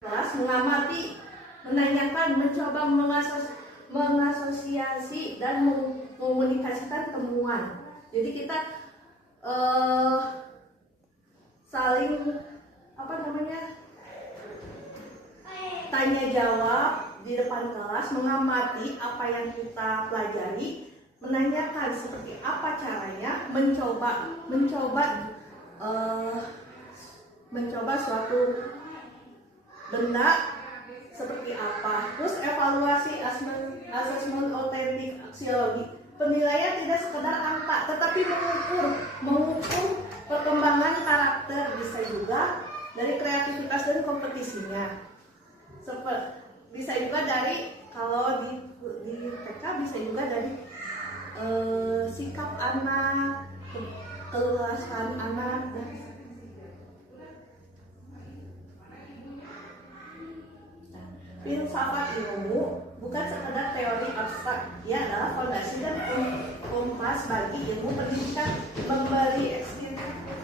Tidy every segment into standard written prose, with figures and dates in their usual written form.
kelas mengamati, menanyakan, mencoba mengasosiasi dan mengomunikasikan temuan. Jadi kita saling tanya jawab di depan kelas, mengamati apa yang kita pelajari, menanyakan seperti apa caranya, mencoba suatu benda seperti apa. Terus evaluasi asesmen otentik aksiologi. Penilaian tidak sekedar angka, tetapi mengukur perkembangan karakter, bisa juga dari kreativitas dan kompetisinya. Bisa juga dari, kalau di TK bisa juga dari sikap anak, keluasan anak. Filsafat ilmu bukan sekadar teori abstrak, ia adalah fondasi dan kompas bagi ilmu pendidikan, memberi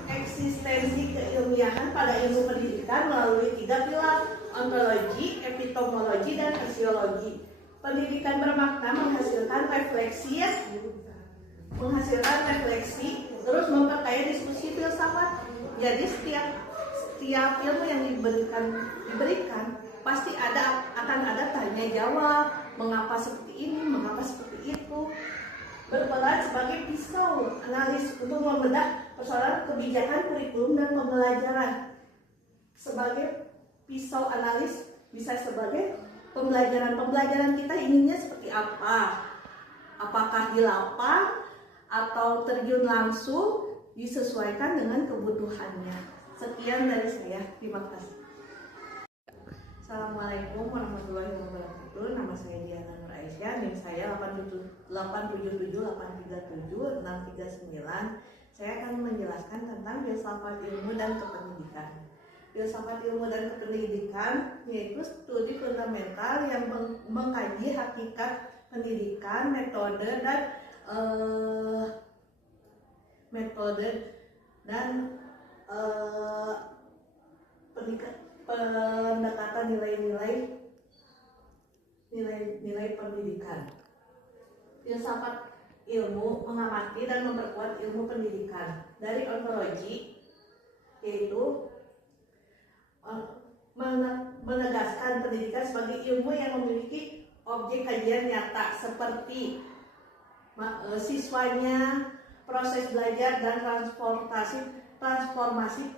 eksistensi keilmiahan pada ilmu pendidikan melalui 3 pilar: ontologi, epistemologi, dan aksiologi. Pendidikan bermakna menghasilkan refleksi, terus memperkaya diskusi filsafat. Jadi setiap ilmu yang diberikan pasti akan ada tanya jawab, mengapa seperti ini, mengapa seperti itu. Berperan sebagai pisau analis untuk membedah persoalan kebijakan kurikulum dan pembelajaran. Sebagai pisau analis bisa sebagai pembelajaran kita inginnya seperti apa? Apakah di lapang atau terjun langsung, disesuaikan dengan kebutuhannya. Sekian dari saya, terima kasih. Assalamualaikum warahmatullahi wabarakatuh. Nama saya Diana Nur Aisyah, NIM saya 877837639. Saya akan menjelaskan tentang filsafat ilmu dan kependidikan. Filsafat ilmu dan kependidikan yaitu studi fundamental yang mengkaji hakikat pendidikan, metode pendekatan nilai pendidikan. Filsafat ilmu mengamati dan memperkuat ilmu pendidikan. Dari ontologi, yaitu menegaskan pendidikan sebagai ilmu yang memiliki objek kajian nyata seperti siswanya, proses belajar, dan transformasi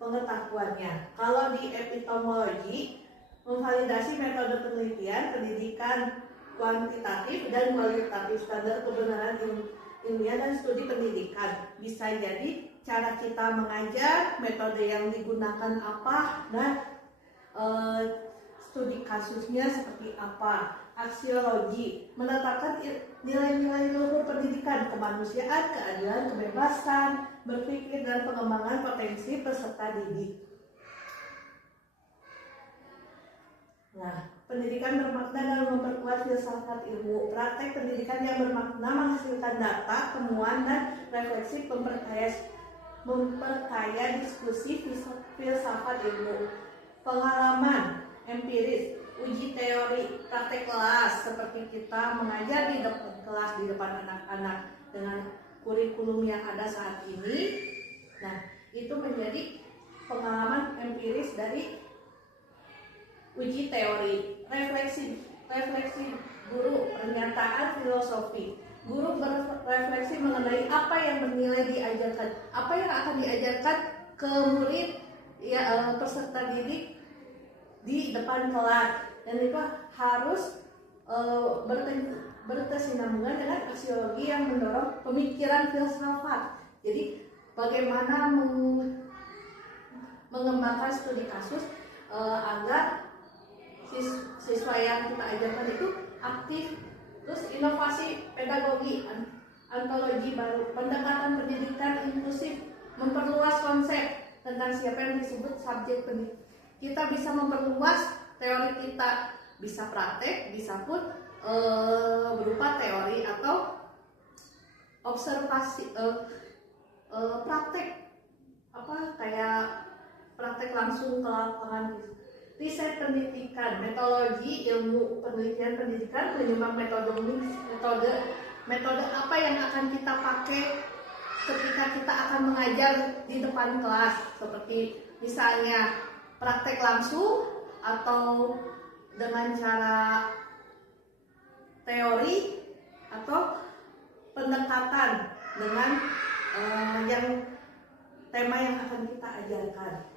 pengetahuannya. Kalau di epistemologi, memvalidasi metode penelitian, pendidikan kuantitatif dan kualitatif, standar kebenaran ilmiah dan studi pendidikan. Bisa jadi cara kita mengajar, metode yang digunakan apa, dan studi kasusnya seperti apa. Aksiologi menetapkan nilai-nilai luhur pendidikan, kemanusiaan, keadilan, kebebasan berpikir, dan pengembangan potensi peserta didik. Nah, pendidikan bermakna dalam memperkuat filsafat ilmu. Praktek pendidikan yang bermakna menghasilkan data, temuan, dan refleksi memperkaya diskusi filsafat ilmu. Pengalaman empiris, uji teori, praktek kelas, seperti kita mengajar di depan kelas, di depan anak-anak dengan kurikulum yang ada saat ini. Nah, itu menjadi pengalaman empiris dari uji teori. Refleksi guru, pernyataan filosofi. Guru berefleksi mengenai apa yang bernilai diajarkan, apa yang akan diajarkan ke murid, peserta didik di depan kelas, dan itu harus berkesinambungan dengan aksiologi yang mendorong pemikiran filsafat. Jadi bagaimana mengembangkan studi kasus agar siswa yang kita ajarkan itu aktif. Terus inovasi pedagogi, ontologi baru, pendekatan pendidikan inklusif, memperluas konsep tentang siapa yang disebut subjek pendidik. Kita bisa memperluas teori kita, bisa praktek, bisa pun berupa teori atau observasi, praktek kayak praktek langsung ke lapangan gitu. riset pendidikan, metodologi ilmu penelitian pendidikan, penyumbang metode apa yang akan kita pakai ketika kita akan mengajar di depan kelas, seperti misalnya praktek langsung atau dengan cara teori atau pendekatan dengan yang tema yang akan kita ajarkan.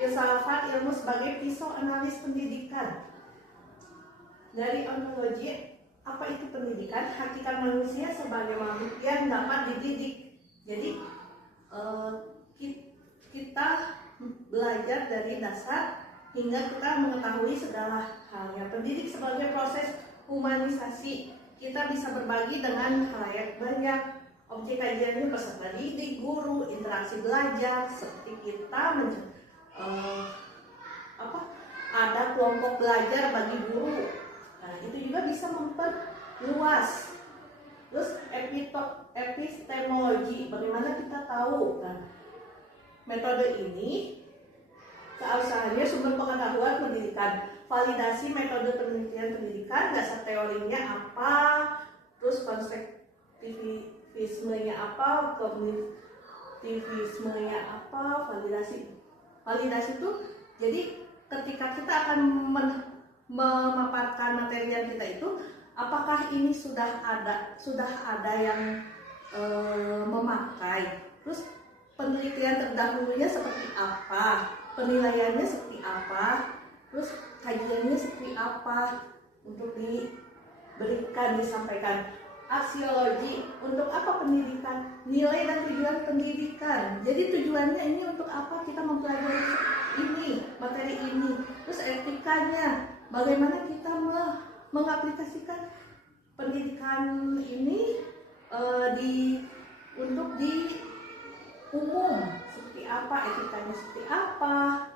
Filsafat ilmu sebagai pisau analis pendidikan. Dari ontologi, apa itu pendidikan? Hakikat manusia sebagai makhluk yang dapat dididik. Jadi kita belajar dari dasar hingga kita mengetahui segala hal. Yang pendidik sebagai proses humanisasi. Kita bisa berbagi dengan khalayak banyak. Objek kajiannya peserta didik, guru, interaksi belajar, seperti kita ada kelompok belajar bagi guru. Nah, itu juga bisa memperluas. Terus epistemologi, bagaimana kita tahu? Nah, metode ini keabsahannya sumber pengetahuan pendidikan, validasi metode penelitian pendidikan, dasar teorinya apa, terus konstruktivismenya apa, kognitivismenya apa, validasi itu jadi ketika kita akan memaparkan materi yang kita itu, apakah ini sudah ada yang memakai, terus penelitian terdahulunya seperti apa, penilaiannya seperti apa, terus kajiannya seperti apa untuk disampaikan. Aksiologi, untuk apa pendidikan? Nilai dan tujuan pendidikan. Jadi tujuannya ini untuk apa kita mempelajari ini, materi ini. Terus etikanya, bagaimana kita mengaplikasikan pendidikan ini untuk di umum, seperti apa, etikanya seperti apa,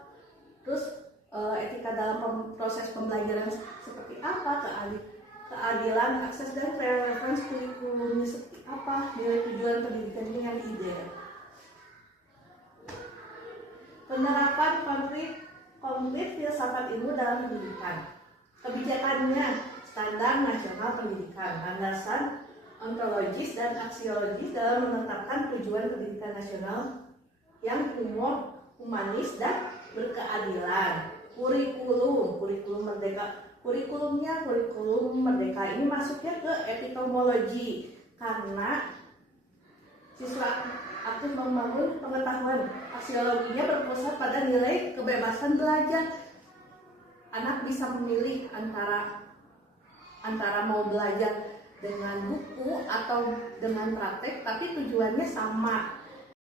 terus etika dalam proses pembelajaran seperti apa, keadilan, akses dan relevansi kurikulumnya seperti apa, nilai tujuan pendidikan ini yang ideal. Penerapan konflik filsafat ilmu dalam pendidikan. Kebijakannya, standar nasional pendidikan, landasan ontologis dan aksiologis dalam menetapkan tujuan pendidikan nasional yang humanis dan berkeadilan. Kurikulum merdeka. Kurikulumnya kurikulum merdeka ini masuknya ke epistemologi karena siswa aktif membangun pengetahuan. Aksiologinya berpusat pada nilai kebebasan belajar. Anak bisa memilih antara mau belajar dengan buku atau dengan praktek, tapi tujuannya sama.